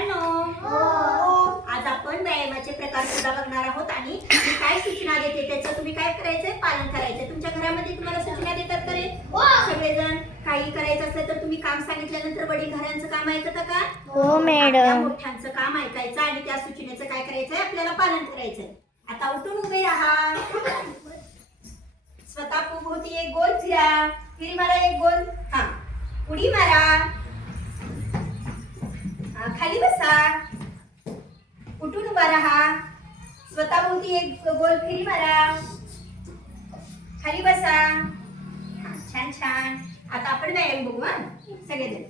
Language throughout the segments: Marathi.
मुलांनो आज आपण व्यायामाचे प्रकार सुद्धा बघणार आहोत आणि मी काय सूचना देते त्याचं तुम्ही काय करायचंय? पालन करायचंय. तुमच्या घरामध्ये तुम्हाला सूचना देतात का रे? सगळेजण काही करायचं असलं तर तुम्ही काम सांगितल्यानंतर वडील घरांचं काम ऐकतं का? हो मॅडम. मोठ्यांचं काम ऐकायचं आणि त्या सूचनेचं काय करायचंय? आपल्याला पालन करायचंय. आता उठून उभे राहा. स्वतः भोवती एक गोल फिरा. फिरी मारा एक गोल. हा. उडी मारा. हा, खाली बसा. उठून उभा राहा. स्वतः भोवती एक गोल फिरी मारा. खाली बसा. छान छान. आता आपण व्यायाम बघू हा? सगळेजण.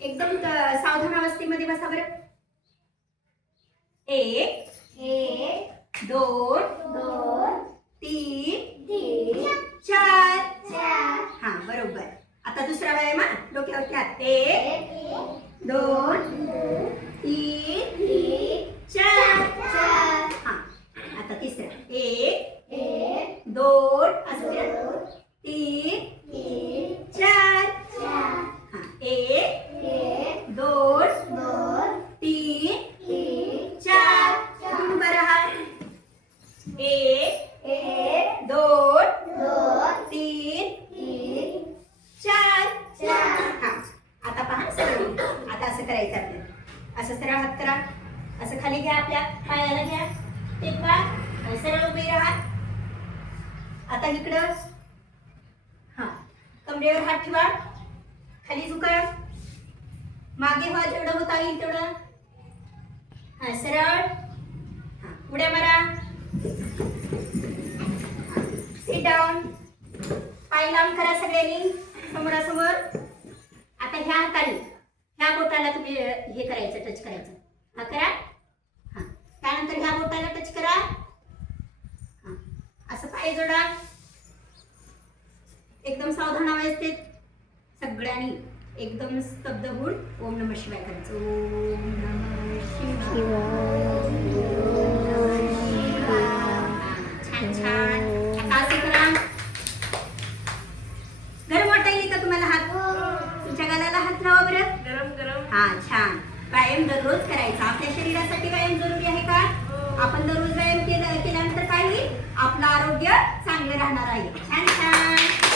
एकदम सावधान अवस्थेमध्ये बसा बरं. एक एक दोन दोन तीन तीन चार. चार. हा बरोबर. आता दुसरा व्यायाम हा? डोक्यावरती हात एक दोन दोन तीन तीन चार चार हा आता तिसरा एक एक दोन असं तीन चार हा एक दोन दोन तीन चार. तुम्ही बरं राहा एक एक दोन दोन तीन तीन चार चार हा. आता पहा सरळ आता असं करायचं आपल्याला. असं सरळ हात करा. असं खाली घ्या आपल्या. पायाला घ्या. टेकवा सरळ उभे राहा आता इकडं. हा कमरेवर हात ठेवा. खाली झुका. मागे व्हा जेवढं होता येईल तेवढं. हा सरळ. हा उड्या मारा. सिट डाऊन पाय लांब करा सगळ्यांनी समोरासमोर. आता ह्या हाताने ह्या बोटाला तुम्ही हे करायचं टच करायचं. हा करा हा त्यानंतर ह्या बोटाला टच करा हा असं पाय जोडा. एकदम सावधान अवस्थेत. सगळ्यांनी एकदम स्तब्ध होऊन ओम नम शिवाय करायचं. ओम नम शिवाय. छान छान. आता असं करा. गरम वाटायली का तुम्हाला हात? तुमच्या गालाला हात लावा बरं. गरम गरम हा छान. व्यायाम दररोज करायचा. आपल्या शरीरासाठी व्यायाम जरुरी आहे का? आपण दररोज व्यायाम केला केल्यानंतर आपलं आरोग्य चांगलं राहणार आहे. छान छान